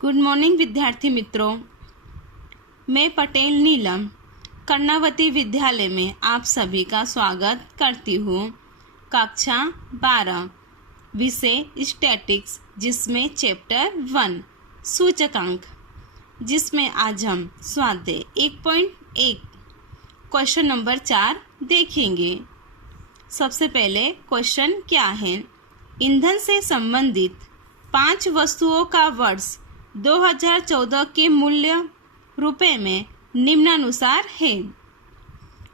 Good morning विद्यार्थी मित्रों, मैं पटेल नीलम कर्णावती विद्यालय में आप सभी का स्वागत करती हूँ। कक्षा 12 विषय स्टैटिक्स, जिसमें चैप्टर 1 सूचकांक, जिसमें आज हम स्वाध्याय 1.1 क्वेश्चन नंबर 4 देखेंगे। सबसे पहले क्वेश्चन क्या है? ईंधन से संबंधित 5 वस्तुओं का वर्ष 2014 के मूल्य रुपए में निम्नानुसार है।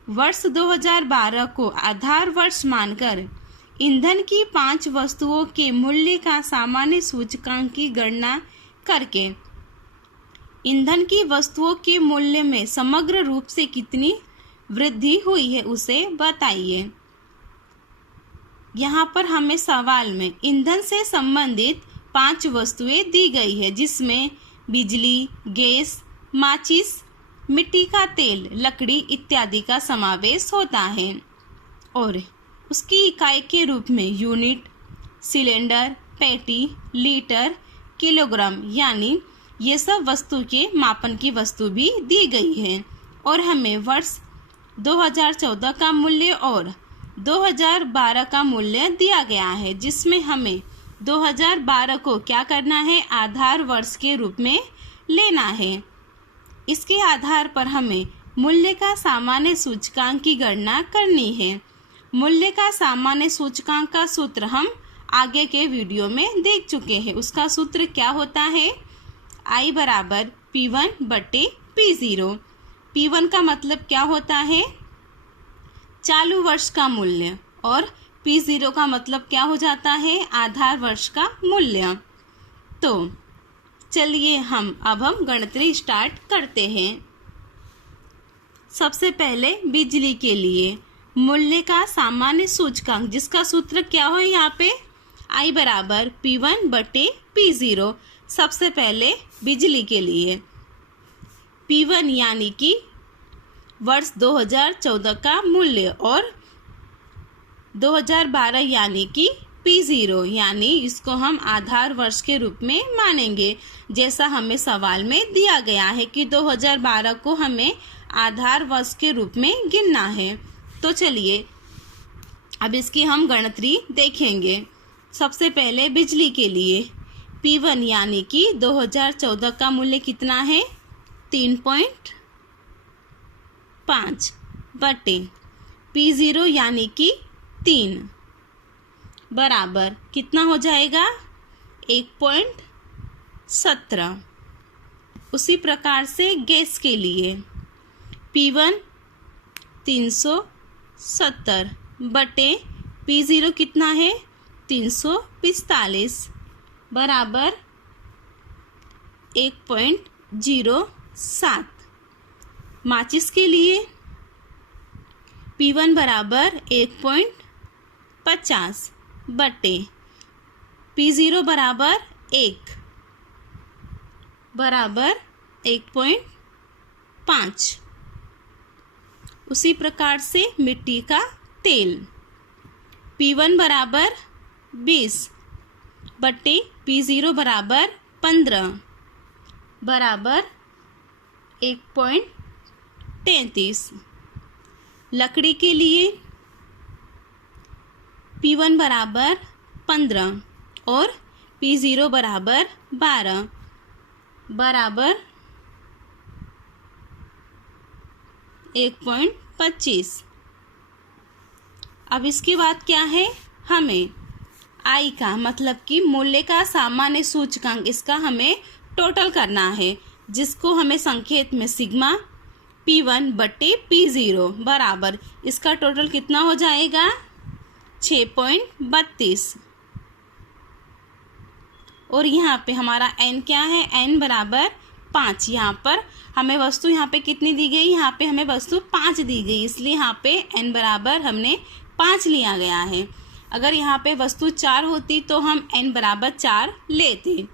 वर्ष 2012 को आधार वर्ष मानकर ईंधन की 5 वस्तुओं के मूल्य का सामान्य सूचकांक की गणना करके ईंधन की वस्तुओं के मूल्य में समग्र रूप से कितनी वृद्धि हुई है उसे बताइए। यहाँ पर हमें सवाल में ईंधन से संबंधित 5 वस्तुएं दी गई है, जिसमें बिजली, गैस, माचिस, मिट्टी का तेल, लकड़ी इत्यादि का समावेश होता है और उसकी इकाई के रूप में यूनिट, सिलेंडर, पेटी, लीटर, किलोग्राम यानी ये सब वस्तु के मापन की वस्तु भी दी गई है। और हमें वर्ष 2014 का मूल्य और 2012 का मूल्य दिया गया है, जिसमें हमें 2012 को क्या करना है? आधार वर्ष के रूप में लेना है। इसके आधार पर हमें मूल्य का सामान्य सूचकांक की गणना करनी है। मूल्य का सामान्य सूचकांक का सूत्र हम आगे के वीडियो में देख चुके हैं। उसका सूत्र क्या होता है? I बराबर P1 बटे P0। P1 का मतलब क्या होता है? चालू वर्ष का मूल्य, और P0 का मतलब क्या हो जाता है? आधार वर्ष का मूल्य। तो चलिए हम गणित स्टार्ट करते हैं। सबसे पहले बिजली के लिए मूल्य का सामान्य सूचकांक, जिसका सूत्र क्या हो यहाँ पे? I बराबर P1 बटे P0। सबसे पहले बिजली के लिए P1 यानी कि वर्ष 2014 का मूल्य और 2012 यानी कि P0 यानी इसको हम आधार वर्ष के रूप में मानेंगे, जैसा हमें सवाल में दिया गया है कि 2012 को हमें आधार वर्ष के रूप में गिनना है। तो चलिए अब इसकी हम गणित देखेंगे। सबसे पहले बिजली के लिए P1 यानी कि 2014 का मूल्य कितना है? 3.5 बटे P0 यानी कि 3 बराबर कितना हो जाएगा? 1.17। उसी प्रकार से गैस के लिए P1 370 बटे P0 कितना है? 345 बराबर 1.07। माचिस के लिए P1 बराबर 1.50 बटे P0 बराबर 1 बराबर 1.5। उसी प्रकार से मिट्टी का तेल P1 बराबर 20 बटे P0 बराबर 15 बराबर 1.33। लकड़ी के लिए P1 बराबर 15 और P0 बराबर 12 बराबर 1.25। अब इसकी बात क्या है? हमें I का मतलब कि मूल्य का सामान्य सूचकांक, इसका हमें टोटल करना है, जिसको हमें संकेत में सिग्मा P1 बटे P0 बराबर इसका टोटल कितना हो जाएगा? 6.32। और यहाँ पे हमारा n क्या है? n बराबर 5। यहाँ पर हमें वस्तु यहाँ पे कितनी दी गई? यहाँ पे हमें वस्तु 5 दी गई, इसलिए यहाँ पे n बराबर हमने 5 लिया गया है। अगर यहाँ पे वस्तु 4 होती तो हम n बराबर 4 लेते।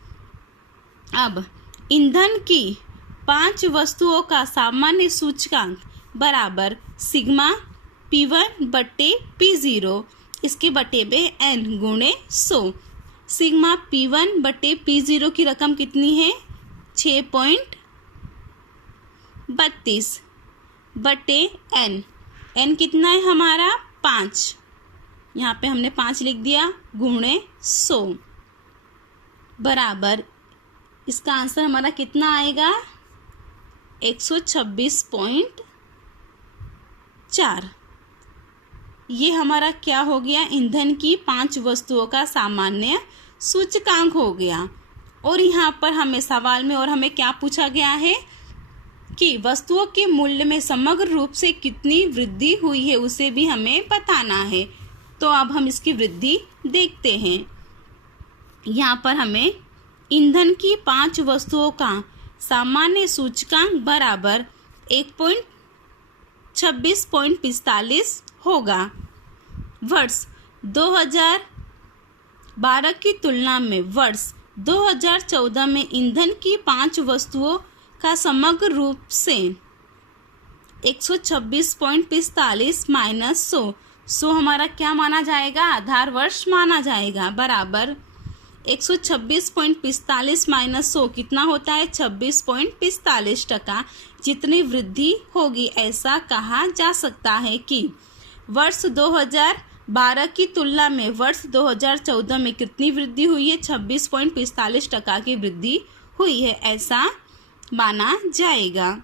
अब ईंधन की 5 वस्तुओं का सामान्य सूचकांक बराबर सिग्मा P1 बटे P0, इसके बटे में n गुणे 100। सिग्मा P1 बटे P0 की रकम कितनी है? 6.32 बटे n। n कितना है हमारा 5, यहाँ पे हमने 5 लिख दिया, गुणे 100 बराबर इसका आंसर हमारा कितना आएगा 126.4। ये हमारा क्या हो गया, ईंधन की 5 वस्तुओं का सामान्य सूचकांक हो गया। और यहाँ पर हमें सवाल में और हमें क्या पूछा गया है कि वस्तुओं के मूल्य में समग्र रूप से कितनी वृद्धि हुई है, उसे भी हमें बताना है। तो अब हम इसकी वृद्धि देखते हैं। यहाँ पर हमें ईंधन की 5 वस्तुओं का सामान्य सूचकांक बराबर 1.26.45 होगा। वर्ष 2012 की तुलना में वर्ष 2014 में ईंधन की 5 वस्तुओं का समग्र रूप से 126.45 माइनस 100 हमारा क्या माना जाएगा, आधार वर्ष माना जाएगा, बराबर 126.45 माइनस 100 कितना होता है 26.45%। जितनी वृद्धि होगी ऐसा कहा जा सकता है कि वर्ष 2012 की तुलना में वर्ष 2014 में कितनी वृद्धि हुई है, 26.45% की वृद्धि हुई है, ऐसा माना जाएगा।